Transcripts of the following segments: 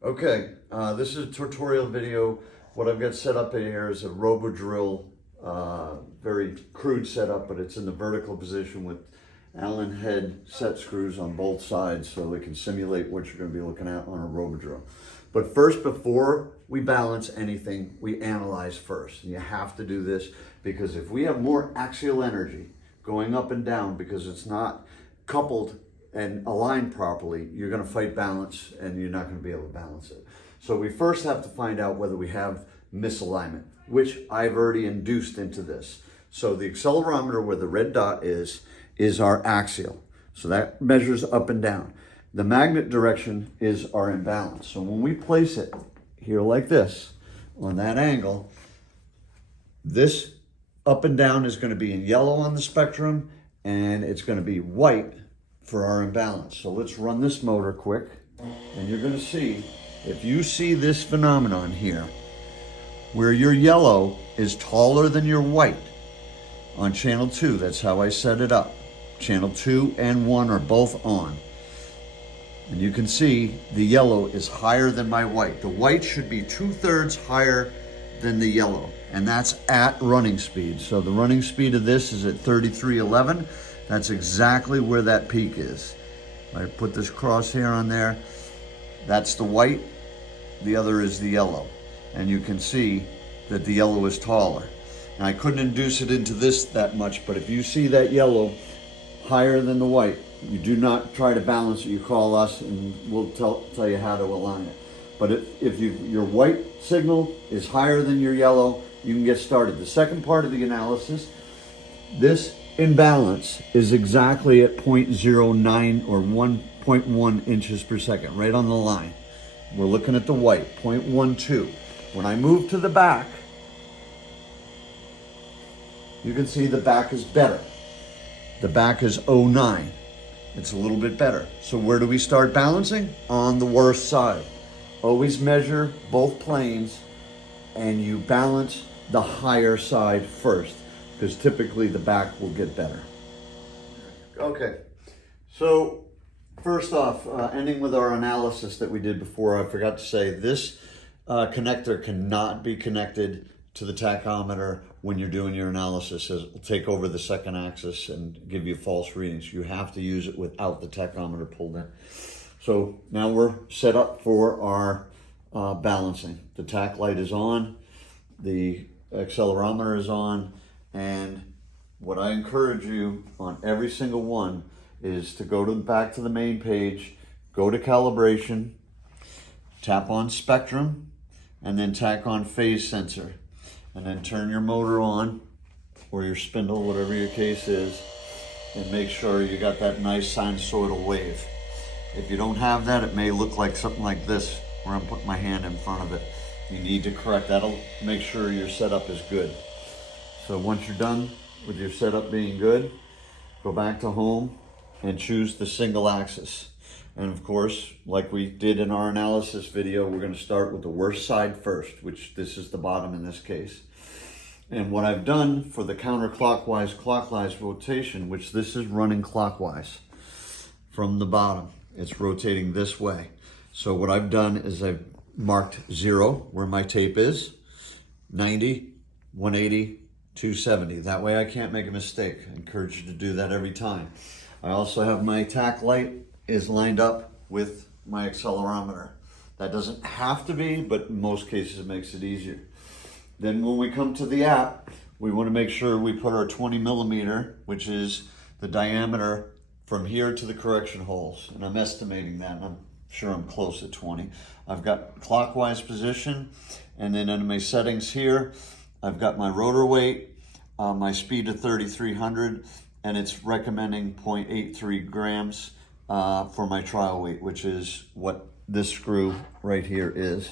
Okay, this is a tutorial video. What I've got set up in here is a robo drill, very crude setup, but it's in the vertical position with Allen head set screws on both sides so we can simulate what you're going to be looking at on a robo drill. But first, before we balance anything, we analyze first. And you have to do this because if we have more axial energy going up and down because it's not coupled and aligned properly, you're going to fight balance and you're not going to be able to balance it. So we first have to find out whether we have misalignment, which I've already induced into this. So the accelerometer where the red dot is our axial. So that measures up and down. The magnet direction is our imbalance. So when we place it here like this, on that angle, this up and down is going to be in yellow on the spectrum, and it's going to be white for our imbalance. So let's run this motor quick, and you're going to see, if you see this phenomenon here, where your yellow is taller than your white on channel 2, that's how I set it up. Channel 2 and 1 are both on. And you can see the yellow is higher than my white. The white should be 2/3 higher than the yellow, and that's at running speed. So the running speed of this is at 3311. That's exactly where that peak is. I put this crosshair on there. That's the white, the other is the yellow. And you can see that the yellow is taller. And I couldn't induce it into this that much, but if you see that yellow higher than the white, you do not try to balance it. You call us and we'll tell you how to align it. But if your white signal is higher than your yellow, you can get started. The second part of the analysis, this imbalance is exactly at 0.09 or 1.1 inches per second, right on the line. We're looking at the white, 0.12. When I move to the back, you can see the back is better. The back is 0.9. It's a little bit better. So where do we start balancing? On the worst side. Always measure both planes and you balance the higher side first, because typically the back will get better. Okay, so first off, ending with our analysis that we did before, I forgot to say this connector cannot be connected to the tachometer when you're doing your analysis. It'll take over the second axis and give you false readings. You have to use it without the tachometer pulled in. So now we're set up for our balancing. The tach light is on, the accelerometer is on, and what I encourage you on every single one is to go back to the main page, go to calibration, tap on spectrum, and then tack on phase sensor. And then turn your motor on, or your spindle, whatever your case is, and make sure you got that nice sinusoidal wave. If you don't have that, it may look like something like this, where I'm putting my hand in front of it. You need to correct that. That'll make sure your setup is good. So once you're done with your setup being good, go back to home and choose the single axis. And of course, like we did in our analysis video, we're going to start with the worst side first, which this is the bottom in this case. And what I've done for the counterclockwise, clockwise rotation, which this is running clockwise from the bottom, it's rotating this way. So what I've done is I've marked 0 where my tape is, 90, 180, 270. That way I can't make a mistake. I encourage you to do that every time. I also have my tach light is lined up with my accelerometer. That doesn't have to be, but in most cases it makes it easier. Then when we come to the app, we want to make sure we put our 20 millimeter, which is the diameter from here to the correction holes. And I'm estimating that, and I'm sure I'm close at 20. I've got clockwise position, and then in my settings here, I've got my rotor weight, my speed of 3,300, and it's recommending 0.83 grams for my trial weight, which is what this screw right here is,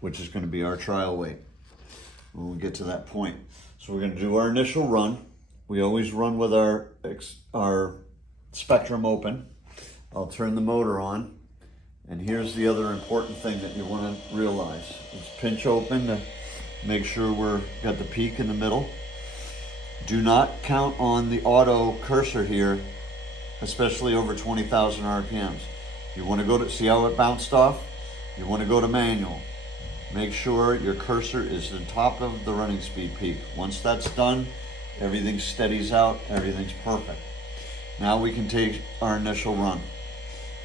which is going to be our trial weight when we get to that point. So we're going to do our initial run. We always run with our spectrum open. I'll turn the motor on, and here's the other important thing that you want to realize. It's pinch open to make sure we're got the peak in the middle. Do not count on the auto cursor here, especially over 20,000 RPMs. You want to go to see how it bounced off? You want to go to manual. Make sure your cursor is the top of the running speed peak. Once that's done, everything steadies out, everything's perfect. Now we can take our initial run.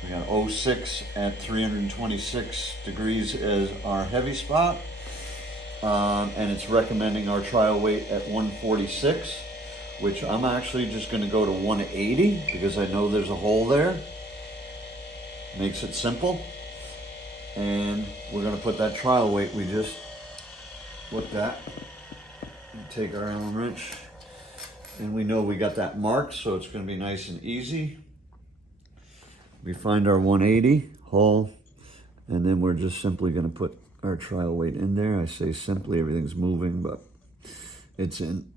We got 06 at 326 degrees as our heavy spot. And it's recommending our trial weight at 146, which I'm actually just going to go to 180 because I know there's a hole there. Makes it simple. And we're going to put that trial weight we just looked at. Take our Allen wrench. And we know we got that marked, so it's going to be nice and easy. We find our 180 hole, and then we're just simply going to put our trial weight in there. I say simply, everything's moving, but it's in.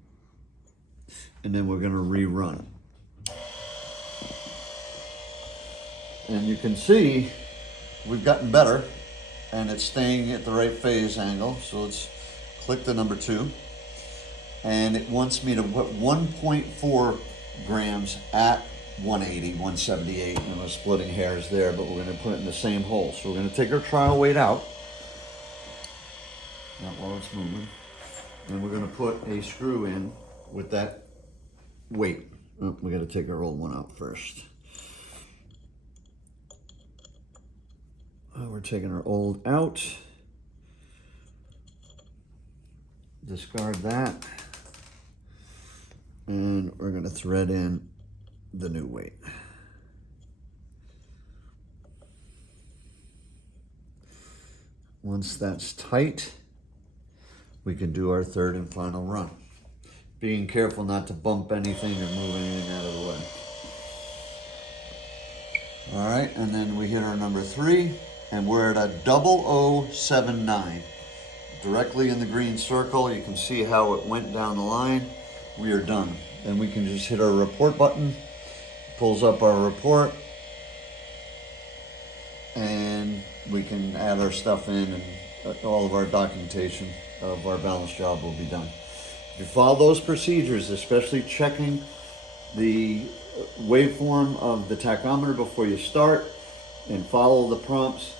And then we're going to rerun. And you can see we've gotten better, and it's staying at the right phase angle. So let's click the number 2. And it wants me to put 1.4 grams at 180, 178, and we're splitting hairs there, but we're going to put it in the same hole. So we're going to take our trial weight out, not while it's moving, and we're going to put a screw in with that weight. Oh, we got to take our old one out first. We're taking our old out. Discard that. And we're going to thread in the new weight. Once that's tight, we can do our third and final run. Being careful not to bump anything or move anything out of the way. All right, and then we hit our number 3, and we're at a 0079. Directly in the green circle, you can see how it went down the line. We are done. Then we can just hit our report button, pulls up our report, and we can add our stuff in, and all of our documentation of our balance job will be done. If you follow those procedures, especially checking the waveform of the tachometer before you start and follow the prompts,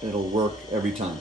it'll work every time.